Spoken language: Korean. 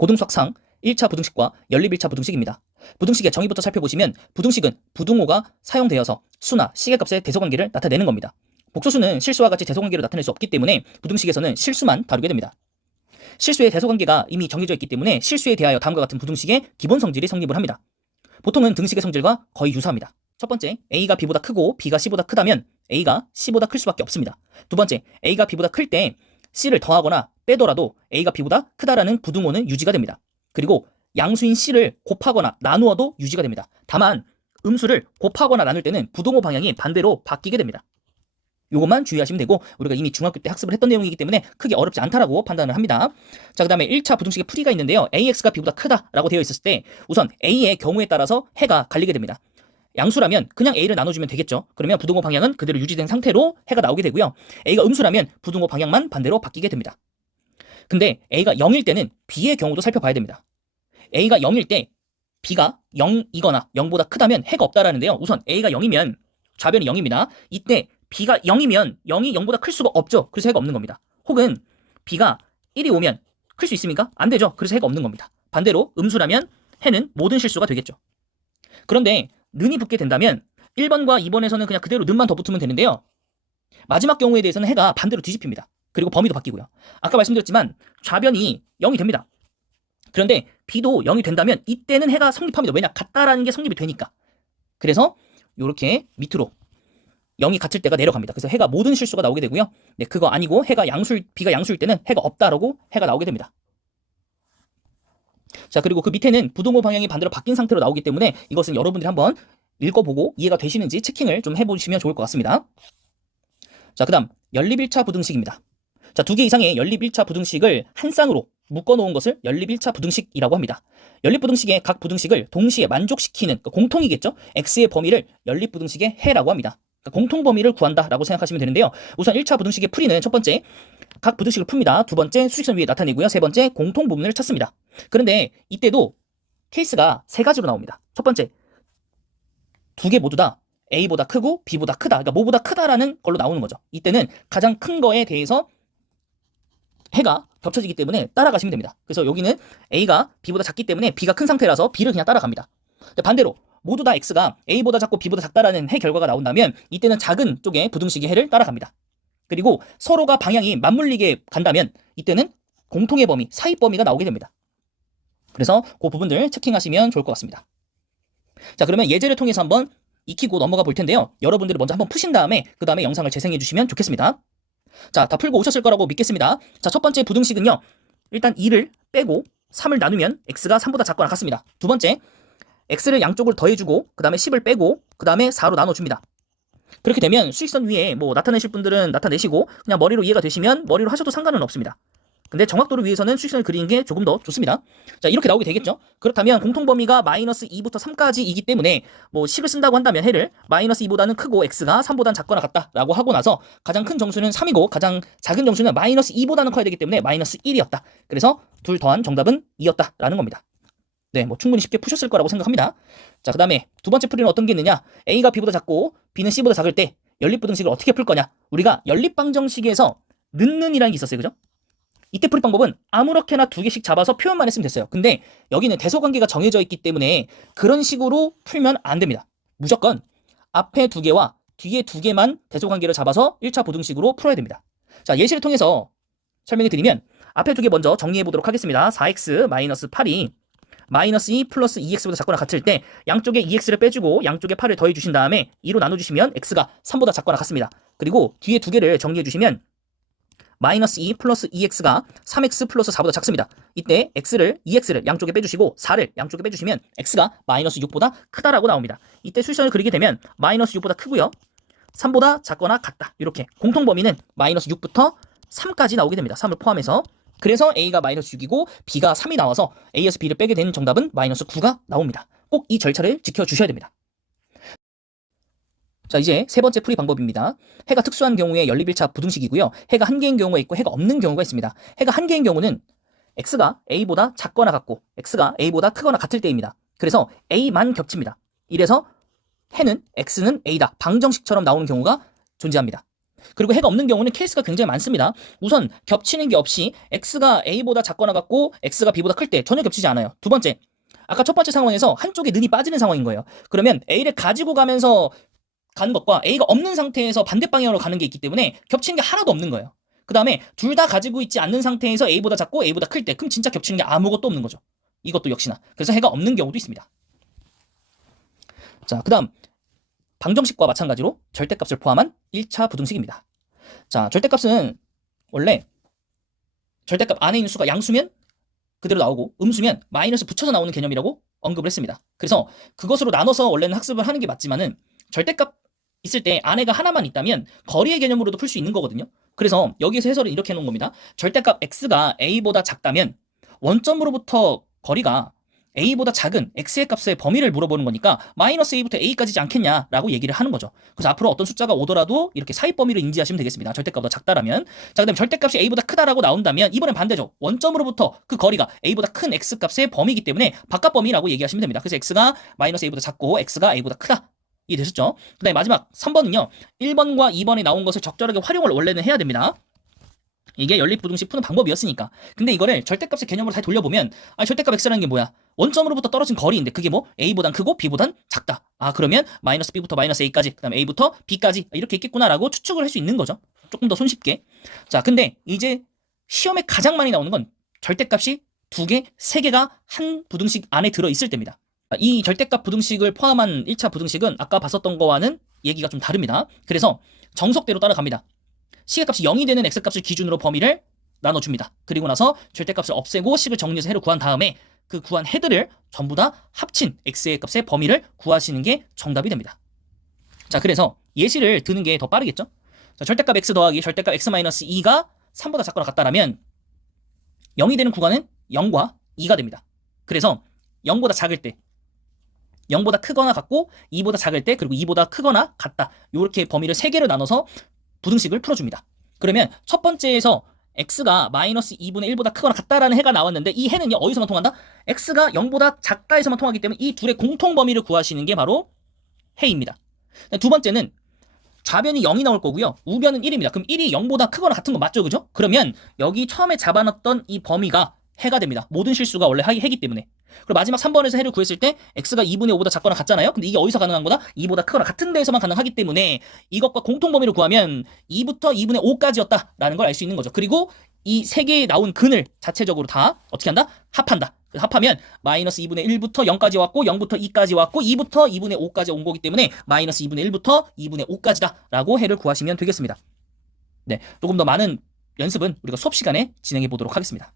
고등수학상 1차 부등식과 연립 1차 부등식입니다. 부등식의 정의부터 살펴보시면 부등식은 부등호가 사용되어서 수나 시계값의 대소관계를 나타내는 겁니다. 복소수는 실수와 같이 대소관계로 나타낼 수 없기 때문에 부등식에서는 실수만 다루게 됩니다. 실수의 대소관계가 이미 정해져 있기 때문에 실수에 대하여 다음과 같은 부등식의 기본 성질이 성립을 합니다. 보통은 등식의 성질과 거의 유사합니다. 첫 번째, A가 B보다 크고 B가 C보다 크다면 A가 C보다 클 수밖에 없습니다. 두 번째, A가 B보다 클 때 C를 더하거나 빼더라도 A가 B보다 크다라는 부등호는 유지가 됩니다. 그리고 양수인 C를 곱하거나 나누어도 유지가 됩니다. 다만 음수를 곱하거나 나눌 때는 부등호 방향이 반대로 바뀌게 됩니다. 이것만 주의하시면 되고 우리가 이미 중학교 때 학습을 했던 내용이기 때문에 크게 어렵지 않다라고 판단을 합니다. 자, 그 다음에 1차 부등식의 풀이가 있는데요. AX가 B보다 크다라고 되어 있었을 때 우선 A의 경우에 따라서 해가 갈리게 됩니다. 양수라면 그냥 A를 나눠주면 되겠죠. 그러면 부등호 방향은 그대로 유지된 상태로 해가 나오게 되고요. A가 음수라면 부등호 방향만 반대로 바뀌게 됩니다. 근데 A가 0일 때는 B의 경우도 살펴봐야 됩니다. A가 0일 때 B가 0이거나 0보다 크다면 해가 없다라는데요. 우선 A가 0이면 좌변이 0입니다. 이때 B가 0이면 0이 0보다 클 수가 없죠. 그래서 해가 없는 겁니다. 혹은 B가 1이 오면 클 수 있습니까? 안 되죠. 그래서 해가 없는 겁니다. 반대로 음수라면 해는 모든 실수가 되겠죠. 그런데 는이 붙게 된다면 1번과 2번에서는 그냥 그대로 는만 더 붙으면 되는데요. 마지막 경우에 대해서는 해가 반대로 뒤집힙니다. 그리고 범위도 바뀌고요. 아까 말씀드렸지만 좌변이 0이 됩니다. 그런데 B도 0이 된다면 이때는 해가 성립합니다. 왜냐? 같다라는 게 성립이 되니까. 그래서 이렇게 밑으로 0이 같을 때가 내려갑니다. 그래서 해가 모든 실수가 나오게 되고요. 네, 그거 아니고 B가 양수일 때는 해가 없다라고 해가 나오게 됩니다. 자, 그리고 그 밑에는 부등호 방향이 반대로 바뀐 상태로 나오기 때문에 이것은 여러분들이 한번 읽어보고 이해가 되시는지 체킹을 좀 해보시면 좋을 것 같습니다. 자, 그 다음 연립 1차 부등식입니다. 자, 2개 이상의 연립 1차 부등식을 한 쌍으로 묶어놓은 것을 연립 1차 부등식이라고 합니다. 연립 부등식의 각 부등식을 동시에 만족시키는 그러니까 공통이겠죠. X의 범위를 연립 부등식의 해라고 합니다. 그러니까 공통 범위를 구한다라고 생각하시면 되는데요. 우선 1차 부등식의 풀이는 첫 번째, 각 부등식을 풉니다. 두 번째, 수직선 위에 나타내고요. 세 번째, 공통 부분을 찾습니다. 그런데 이때도 케이스가 세 가지로 나옵니다. 첫 번째, 두 개 모두 다 A보다 크고 B보다 크다. 그러니까 뭐보다 크다라는 걸로 나오는 거죠. 이때는 가장 큰 거에 대해서 해가 겹쳐지기 때문에 따라가시면 됩니다. 그래서 여기는 A가 B보다 작기 때문에 B가 큰 상태라서 B를 그냥 따라갑니다. 반대로 모두 다 X가 A보다 작고 B보다 작다라는 해 결과가 나온다면 이때는 작은 쪽의 부등식의 해를 따라갑니다. 그리고 서로가 방향이 맞물리게 간다면 이때는 공통의 범위, 사이 범위가 나오게 됩니다. 그래서 그 부분들 체킹하시면 좋을 것 같습니다. 자, 그러면 예제를 통해서 한번 익히고 넘어가 볼 텐데요. 여러분들이 먼저 한번 푸신 다음에 그 다음에 영상을 재생해 주시면 좋겠습니다. 자, 다 풀고 오셨을 거라고 믿겠습니다. 자, 첫 번째 부등식은요. 일단 2를 빼고 3을 나누면 X가 3보다 작거나 같습니다. 두 번째, X를 양쪽을 더해주고 그 다음에 10을 빼고 그 다음에 4로 나눠줍니다. 그렇게 되면 수직선 위에 뭐 나타내실 분들은 나타내시고 그냥 머리로 이해가 되시면 머리로 하셔도 상관은 없습니다. 근데 정확도를 위해서는 수직선을 그리는 게 조금 더 좋습니다. 자, 이렇게 나오게 되겠죠. 그렇다면 공통범위가 마이너스 2부터 3까지이기 때문에 뭐 식을 쓴다고 한다면 해를 마이너스 2보다는 크고 X가 3보다는 작거나 같다라고 하고 나서 가장 큰 정수는 3이고 가장 작은 정수는 마이너스 2보다는 커야 되기 때문에 마이너스 1이었다. 그래서 둘 더한 정답은 2였다라는 겁니다. 네, 뭐 충분히 쉽게 푸셨을 거라고 생각합니다. 자, 그 다음에 두 번째 풀이는 어떤 게 있느냐. A가 B보다 작고 B는 C보다 작을 때 연립부등식을 어떻게 풀 거냐. 우리가 연립방정식에서 는이라는 게 있었어요. 그죠? 이때 풀이 방법은 아무렇게나 두 개씩 잡아서 표현만 했으면 됐어요. 근데 여기는 대소관계가 정해져 있기 때문에 그런 식으로 풀면 안 됩니다. 무조건 앞에 두 개와 뒤에 두 개만 대소관계를 잡아서 1차 부등식으로 풀어야 됩니다. 자, 예시를 통해서 설명해 드리면 앞에 두 개 먼저 정리해 보도록 하겠습니다. 4x 마이너스 8이 마이너스 2 플러스 2x보다 작거나 같을 때 양쪽에 2x를 빼주고 양쪽에 8을 더해 주신 다음에 2로 나눠주시면 x가 3보다 작거나 같습니다. 그리고 뒤에 두 개를 정리해 주시면 마이너스 2 플러스 2x가 3x 플러스 4보다 작습니다. 이때 2x를 양쪽에 빼주시고 4를 양쪽에 빼주시면 x가 마이너스 6보다 크다라고 나옵니다. 이때 수직선을 그리게 되면 마이너스 6보다 크고요. 3보다 작거나 같다. 이렇게 공통범위는 마이너스 6부터 3까지 나오게 됩니다. 3을 포함해서. 그래서 A가 마이너스 6이고 B가 3이 나와서 A에서 B를 빼게 되는 정답은 마이너스 9가 나옵니다. 꼭 이 절차를 지켜주셔야 됩니다. 자, 이제 세 번째 풀이 방법입니다. 해가 특수한 경우에 연립 1차 부등식이고요. 해가 한 개인 경우가 있고 해가 없는 경우가 있습니다. 해가 한 개인 경우는 X가 A보다 작거나 같고 X가 A보다 크거나 같을 때입니다. 그래서 A만 겹칩니다. 이래서 해는 X는 A다. 방정식처럼 나오는 경우가 존재합니다. 그리고 해가 없는 경우는 케이스가 굉장히 많습니다. 우선 겹치는 게 없이 x가 a보다 작거나 같고 x가 b보다 클 때 전혀 겹치지 않아요. 두 번째, 아까 첫 번째 상황에서 한쪽에 는이 빠지는 상황인 거예요. 그러면 a를 가지고 가면서 가는 것과 a가 없는 상태에서 반대 방향으로 가는 게 있기 때문에 겹치는 게 하나도 없는 거예요. 그 다음에 둘 다 가지고 있지 않는 상태에서 a보다 작고 a보다 클 때, 그럼 진짜 겹치는 게 아무것도 없는 거죠. 이것도 역시나. 그래서 해가 없는 경우도 있습니다. 자, 그 다음 방정식과 마찬가지로 절대값을 포함한 1차 부등식입니다. 자, 절대값은 원래 절대값 안에 있는 수가 양수면 그대로 나오고 음수면 마이너스 붙여서 나오는 개념이라고 언급을 했습니다. 그래서 그것으로 나눠서 원래는 학습을 하는 게 맞지만은 절대값 있을 때 안에가 하나만 있다면 거리의 개념으로도 풀 수 있는 거거든요. 그래서 여기서 해설을 이렇게 해놓은 겁니다. 절대값 x가 a보다 작다면 원점으로부터 거리가 a보다 작은 x의 값의 범위를 물어보는 거니까 마이너스 a부터 a까지지 않겠냐라고 얘기를 하는 거죠. 그래서 앞으로 어떤 숫자가 오더라도 이렇게 사이 범위를 인지하시면 되겠습니다. 절대값보다 작다라면. 자, 그다음 절대값이 a보다 크다라고 나온다면 이번엔 반대죠. 원점으로부터 그 거리가 a보다 큰 x 값의 범위이기 때문에 바깥 범위라고 얘기하시면 됩니다. 그래서 x가 마이너스 a보다 작고 x가 a보다 크다. 이해되셨죠? 그 다음에 마지막 3번은요. 1번과 2번에 나온 것을 적절하게 활용을 원래는 해야 됩니다. 이게 연립부등식 푸는 방법이었으니까. 근데 이거를 절대값의 개념으로 다시 돌려보면 절대값 x라는 게 뭐야? 원점으로부터 떨어진 거리인데 그게 뭐 a보단 크고 b보단 작다. 그러면 마이너스 b부터 마이너스 a까지, 그 다음에 a부터 b까지 이렇게 있겠구나라고 추측을 할 수 있는 거죠. 조금 더 손쉽게. 자, 근데 이제 시험에 가장 많이 나오는 건 절대값이 2개, 3개가 한 부등식 안에 들어있을 때입니다. 이 절대값 부등식을 포함한 1차 부등식은 아까 봤었던 거와는 얘기가 좀 다릅니다. 그래서 정석대로 따라갑니다. 시계값이 0이 되는 x값을 기준으로 범위를 나눠줍니다. 그리고 나서 절대값을 없애고 식을 정리해서 해를 구한 다음에 그 구한 해들을 전부 다 합친 x의 값의 범위를 구하시는 게 정답이 됩니다. 자, 그래서 예시를 드는 게 더 빠르겠죠? 자, 절대값 x 더하기 절대값 x-2가 3보다 작거나 같다라면 0이 되는 구간은 0과 2가 됩니다. 그래서 0보다 작을 때 0보다 크거나 같고 2보다 작을 때 그리고 2보다 크거나 같다. 이렇게 범위를 3개로 나눠서 부등식을 풀어줍니다. 그러면 첫 번째에서 x가 마이너스 2분의 1보다 크거나 같다라는 해가 나왔는데 이 해는요 어디서만 통한다? x가 0보다 작다에서만 통하기 때문에 이 둘의 공통 범위를 구하시는 게 바로 해입니다. 두 번째는 좌변이 0이 나올 거고요. 우변은 1입니다. 그럼 1이 0보다 크거나 같은 거 맞죠? 그죠? 그러면 여기 처음에 잡아놨던 이 범위가 해가 됩니다. 모든 실수가 원래 해기 때문에. 그리고 마지막 3번에서 해를 구했을 때 x가 2분의 5보다 작거나 같잖아요. 근데 이게 어디서 가능한 거다? 2보다 크거나 같은 데에서만 가능하기 때문에 이것과 공통 범위를 구하면 2부터 2분의 5까지였다라는 걸 알 수 있는 거죠. 그리고 이 세 개에 나온 근을 자체적으로 다 어떻게 한다? 합한다. 합하면 마이너스 2분의 1부터 0까지 왔고 0부터 2까지 왔고 2부터 2분의 5까지 온 거기 때문에 마이너스 2분의 1부터 2분의 5까지다 라고 해를 구하시면 되겠습니다. 네, 조금 더 많은 연습은 우리가 수업 시간에 진행해 보도록 하겠습니다.